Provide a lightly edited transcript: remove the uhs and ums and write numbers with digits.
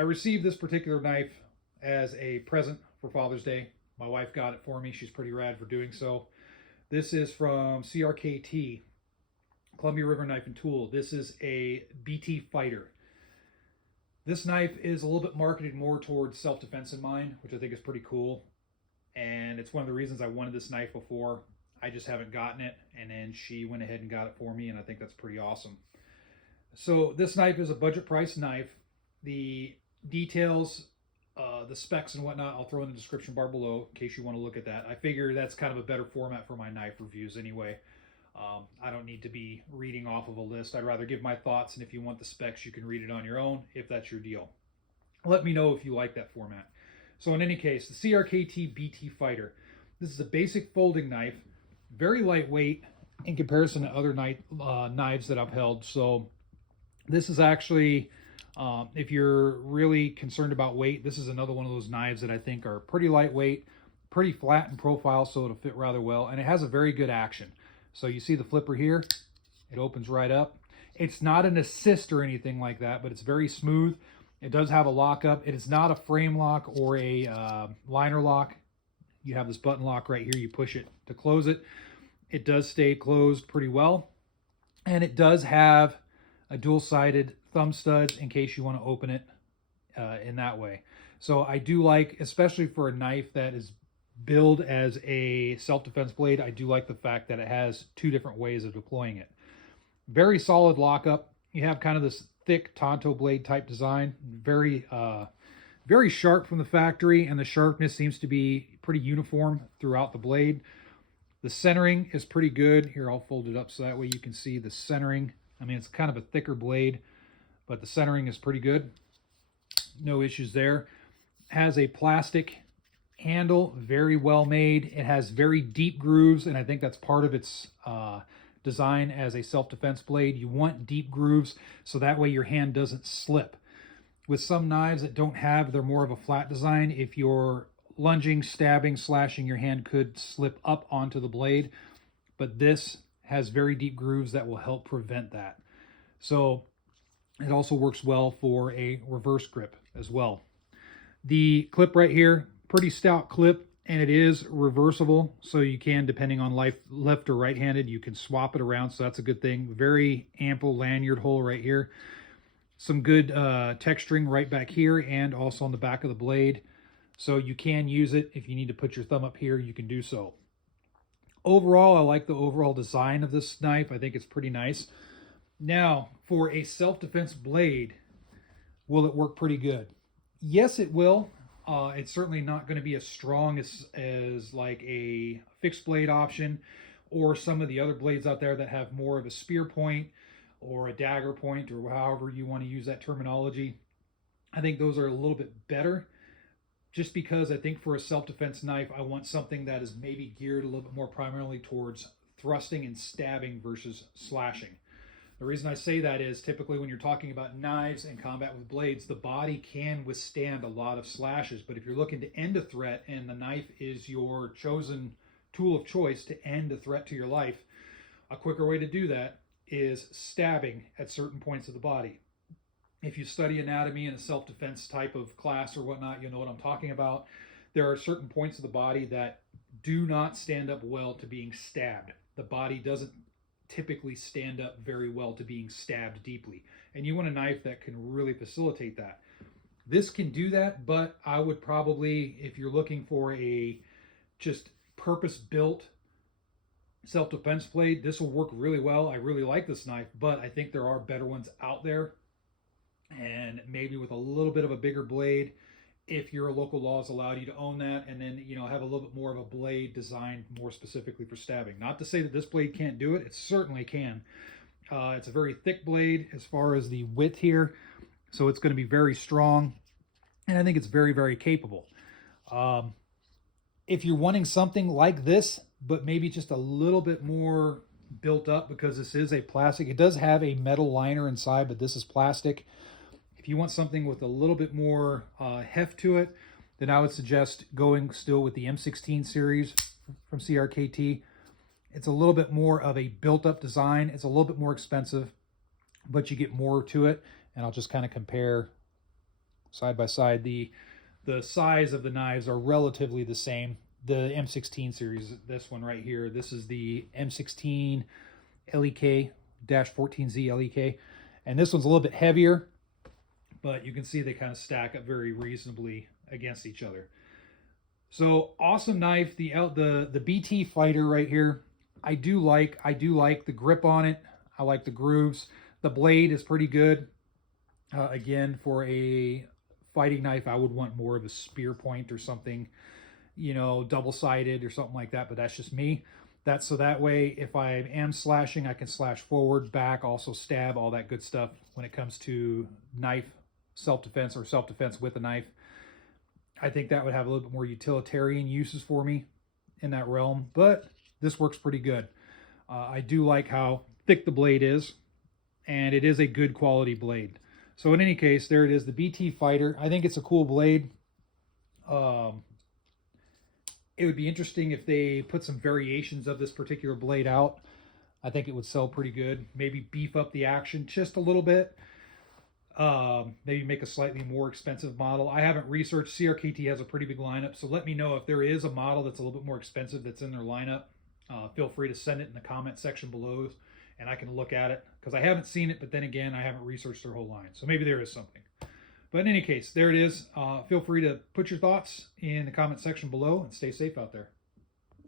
I received this particular knife as a present for Father's Day. My wife got it for me. She's pretty rad for doing so. This is from CRKT, Columbia River Knife and Tool. This is a BT Fighter. This knife is a little bit marketed more towards self-defense in mind, which I think is pretty cool. And it's one of the reasons I wanted this knife before. I just haven't gotten it, and then she went ahead and got it for me, and I think that's pretty awesome. So this knife is a budget price knife. The details, the specs and whatnot, I'll throw in the description bar below in case you want to look at that. I figure that's kind of a better format for my knife reviews anyway. I don't need to be reading off of a list. I'd rather give my thoughts, and if you want the specs, you can read it on your own if that's your deal. Let me know if you like that format. So in any case, the CRKT BT Fighter. This is a basic folding knife, very lightweight in comparison to other knives that I've held. So this is actually, if you're really concerned about weight, this is another one of those knives that I think are pretty lightweight, pretty flat in profile, so it'll fit rather well, and it has a very good action. So you see the flipper here, it opens right up. It's not an assist or anything like that, but it's very smooth. It does have a lockup. It is not a frame lock or a liner lock. You have this button lock right here. You push it to close it. It does stay closed pretty well. And it does have a dual-sided thumb studs in case you want to open it in that way. So I do like, especially for a knife that is billed as a self-defense blade, I do like the fact that it has two different ways of deploying it. Very solid lockup. You have kind of this thick Tonto blade type design, very sharp from the factory, and the sharpness seems to be pretty uniform throughout the blade. The centering is pretty good. Here, I'll fold it up so that way you can see the centering. I mean, it's kind of a thicker blade, but the centering is pretty good. No issues there. Has a plastic handle, very well made. It has very deep grooves, and I think that's part of its design as a self-defense blade. You want deep grooves so that way your hand doesn't slip. With some knives that don't have, they're more of a flat design. If you're lunging, stabbing, slashing, your hand could slip up onto the blade, but this has very deep grooves that will help prevent that. So it also works well for a reverse grip as well. The clip right here, pretty stout clip, and it is reversible, so you can, depending on left or right-handed, you can swap it around, so that's a good thing. Very ample lanyard hole right here. Some good texturing right back here and also on the back of the blade. So you can use it. If you need to put your thumb up here, you can do so. Overall, I like the overall design of this knife. I think it's pretty nice. Now, for a self-defense blade, will it work pretty good? Yes, it will. It's certainly not going to be as strong as like a fixed blade option or some of the other blades out there that have more of a spear point or a dagger point, or however you want to use that terminology. I think those are a little bit better, just because I think for a self-defense knife, I want something that is maybe geared a little bit more primarily towards thrusting and stabbing versus slashing. The reason I say that is typically when you're talking about knives and combat with blades, the body can withstand a lot of slashes. But if you're looking to end a threat and the knife is your chosen tool of choice to end a threat to your life, a quicker way to do that is stabbing at certain points of the body. If you study anatomy in a self-defense type of class or whatnot, you'll know what I'm talking about. There are certain points of the body that do not stand up well to being stabbed. The body doesn't typically stand up very well to being stabbed deeply, and you want a knife that can really facilitate that. This can do that, but I would probably, if you're looking for a just purpose-built self-defense blade, this will work really well. I really like this knife, but I think there are better ones out there, and maybe with a little bit of a bigger blade, if your local laws allowed you to own that, and then, you know, have a little bit more of a blade designed more specifically for stabbing. Not to say that this blade can't do it. It certainly can. It's a very thick blade as far as the width here, so it's going to be very strong, and I think it's very, very capable. If you're wanting something like this, but maybe just a little bit more built up, because this is a plastic, it does have a metal liner inside, but this is plastic. If you want something with a little bit more heft to it, then I would suggest going still with the M16 series from CRKT. It's a little bit more of a built-up design. It's a little bit more expensive, but you get more to it. And I'll just kind of compare side by side. The size of the knives are relatively the same. The M16 series, this one right here, this is the M16 LEK-14Z LEK, and this one's a little bit heavier, but you can see they kind of stack up very reasonably against each other. So awesome knife. The BT Fighter right here, I do like the grip on it. I like the grooves. The blade is pretty good. Again, for a fighting knife, I would want more of a spear point or something, you know, double-sided or something like that, but that's just me. That's so that way if I am slashing, I can slash forward, back, also stab, all that good stuff when it comes to knife self-defense or self-defense with a knife. I think that would have a little bit more utilitarian uses for me in that realm, but this works pretty good. I do like how thick the blade is, and it is a good quality blade. So in any case, there it is, the BT Fighter. I think it's a cool blade. It would be interesting if they put some variations of this particular blade out. I think it would sell pretty good. Maybe beef up the action just a little bit. Maybe make a slightly more expensive model. I haven't researched. CRKT has a pretty big lineup, so let me know if there is a model that's a little bit more expensive that's in their lineup. Feel free to send it in the comment section below, and I can look at it, because I haven't seen it, but then again, I haven't researched their whole line, so maybe there is something. But in any case, there it is. Feel free to put your thoughts in the comment section below, and stay safe out there.